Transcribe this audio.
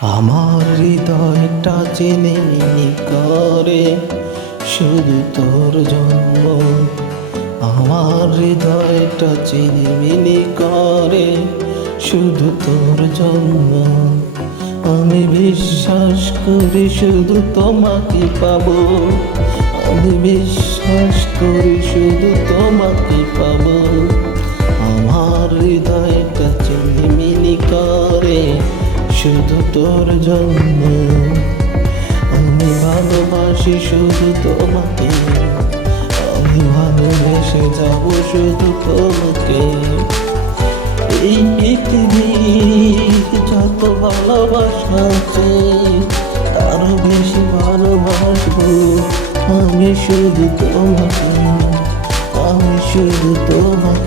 আমার হৃদয়টা চিনি করে শুধু তোর জন্য। আমার হৃদয়টা চিনি করে শুধু তোর জন্য। আমি বিশ্বাস করি শুধু তোমাকে পাবো। আমি বিশ্বাস করি শুধু তোমাকে পাবো। আমার হৃদয়টা চিনি করে শুধু তোর জন্য। আমি ভালোবাসি শুধু তোমাকে। আমি ভালোবেসে যাব শুধু তোমাকে। এই পৃথিবীতে যত ভালোবাসা আছে তারও বেশি ভালোবাসবো আমি শুধু তোমাকে। আমি শুধু তোমাকে।